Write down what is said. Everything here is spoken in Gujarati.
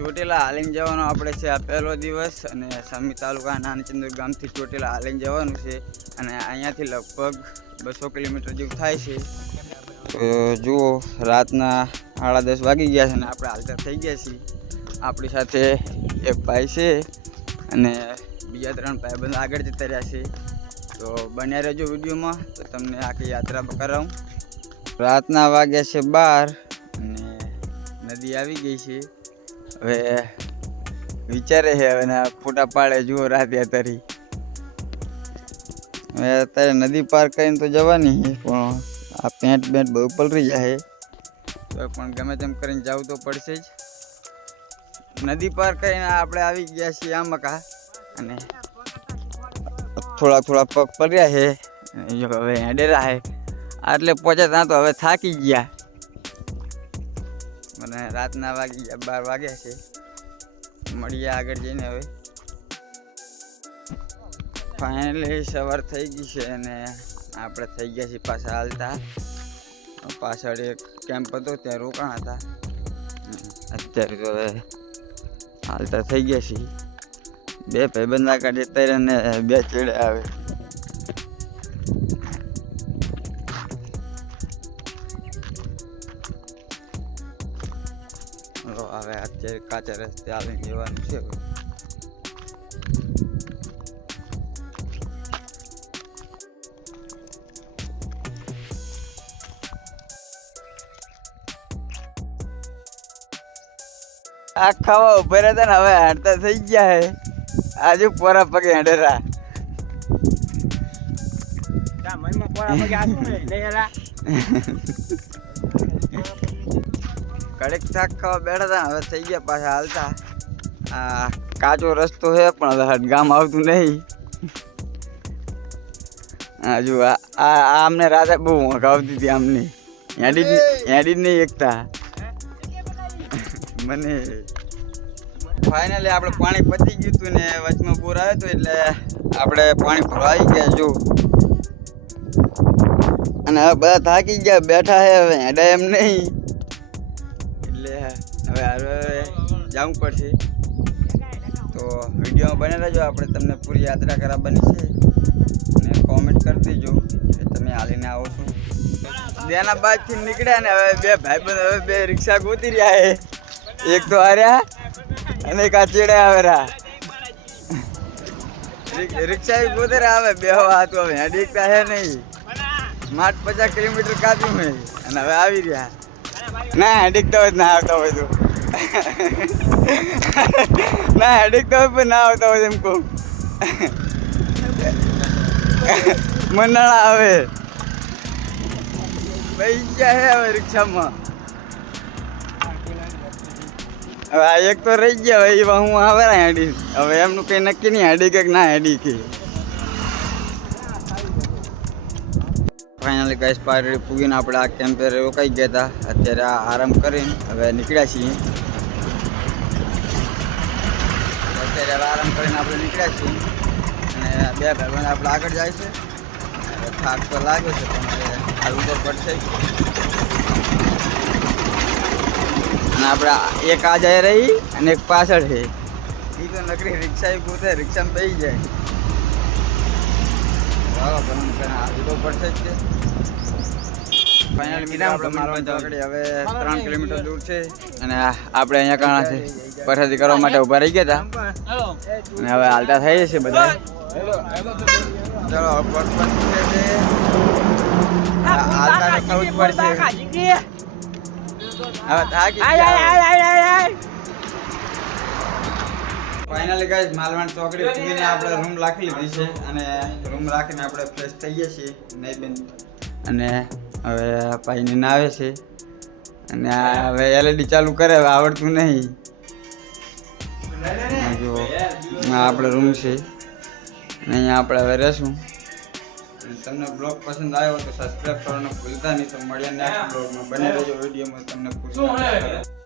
ચોટીલા હાલીને જવાનો આપણે છે આ પહેલો દિવસ અને સમી તાલુકા નાનચંદ્ર ગામથી ચોટીલા હાલીને જવાનું છે અને અહીંયાથી લગભગ 200 કિલોમીટર જેવું થાય છે. તો જુઓ રાતના 10:30 વાગી ગયા છે અને આપણે હાલતા થઈ ગયા છીએ. આપણી સાથે એક ભાઈ છે અને બીજા 3 ભાઈબંધ આગળ જતા રહ્યા છે. તો બન્યા રહેજો વિડીયોમાં તો તમને આખી યાત્રા કરાવું. રાતના વાગ્યા છે 12 અને નદી આવી ગઈ છે. હવે વિચારે છે હવે ફોટા પાડે જુઓ રાતે અત્યારે. હવે અત્યારે નદી પાર કરીને તો જવાની છે પણ આ પેન્ટ બધું પલરી જાય તો પણ ગમે તેમ કરીને જવું તો પડશે જ. નદી પાર કરીને આપણે આવી ગયા છીએ આમકા અને થોડા પગ પડ્યા છે. જો હવે હેડેરા છે આટલે પહોંચ્યા ત્યાં તો હવે થાકી ગયા. મને રાતના વાગી ગયા 12 વાગ્યા છે. મળીએ આગળ જઈને. હવે ફાઇનલી સવાર થઈ ગઈ છે અને આપણે થઈ ગયા છીએ પાછા હાલતા. પાછળ એક કેમ્પ હતો ત્યાં રોકાણ હતા. અત્યારે તો હવે હાલતા થઈ ગયા છીએ. 2 ભાઈબંધ આગળ જતા રહે અને 2 ચેડે આવે. હવે અત્યારે કાચા રસ્તે આવીને જવાનું છે. આ ખાવા ઉભા રહેતા ને હવે હાડતા થઈ ગયા હે. આજુ પોરા પગે હેડેરા કડક શાક ખાવા બેઠા હતા હવે થઈ ગયા પાછા હાલતા. આ કાચો રસ્તો છે પણ હવે ગામ આવતું નહીં. હજુ આમને રાતે બહુ ઊંઘ આવતી હતી. આમની હેડી નહીં એકતા મને. ફાઇનલી આપણે પાણી પતી ગયું હતું ને વચમાં બોર આવ્યો હતો એટલે આપણે પાણી ભરવા આવી ગયા. જો અને હવે બધા થાકી ગયા બેઠા છે હવે હેડા એમ નહીં એટલે હવે જવું પડશે. તો વિડીયોમાં બને રહેજો. આપણે તમને પૂરી યાત્રા કરાવવાની છે અને કોમેન્ટ કરી દેજો કે તમે હાલીને આવો છો. દેના બાદથી નીકળ્યા ને હવે 2 ભાઈબંધ હવે 2 રિક્ષા ગોતી રહ્યા છે. એક તો હાર્યા અને એક આ ચેડે આવેરા. રિક્ષા ગોતે આવે બેહવા હતું. હવે હેડીકતા હે નહીં. માટ 50 કિલોમીટર કાપ્યું મેં અને હવે આવી રહ્યા. ના હેડીકતા હોય ના આવતા હોય તો ના હેડીકતા હોય પણ ના આવતા હોય એમ કહું. મંડાણા આવે ભાઈ ગયા હે હવે રિક્ષામાં. હવે આ એક તો રહી ગયા. હવે એવા હું આવે હેડી. હવે એમનું કંઈ નક્કી નહીં હેડી કે ના હેડી કે. ફાઇનલી ગાઈસ પાર્ટી પૂગીને આપણે આ કેમ્પે રોકાઈ ગયા હતા. અત્યારે આરામ કરીને હવે નીકળ્યા છીએ. અત્યારે આરામ કરીને આપણે નીકળ્યા છીએ અને 2 ભાઈબંધ આપણે આગળ જાય છે. થાક તો લાગે છે પણ હવે હાલવું તો પડશે. અને આપણે એક આ જાય રહી અને એક પાછળ છે. એ તો નકરી રિક્ષા ગોતે રિક્ષામાં પડી જાય. હાલવું તો પડશે જ છે. ફાઇનલી હવે 3 કિલોમીટર દૂર છે અને આપણે અહીંયા કાણા છે પ્રસાદી કરવા માટે ઊભા રહી ગયા હતા અને હવે હાલતા થઈ જશે બધા. ચલો હાલતા થવું જ પડશે. હવે થાકી ફાઇનલી ગાઈસ માલવણ ચોકડી પૂરીને આપણે રૂમ રાખી લીધી છે અને રૂમ રાખીને આપણે ફ્રેશ થઈ ગયા છીએ નહીં બેન. અને હવે ભાઈને નાવે છે અને હવે LED ચાલુ કરે. હવે આવડતું નહીં. જો આપણે રૂમ છે અને અહીંયા આપણે હવે રહેશું. તમને બ્લોગ પસંદ આવ્યો તો સબસ્ક્રાઈબ કરવાનું ભૂલતા નહીં. તો મળીએ નેક્સ્ટ બ્લોગમાં. બને રહેજો વિડીયોમાં તમને પૂછવા.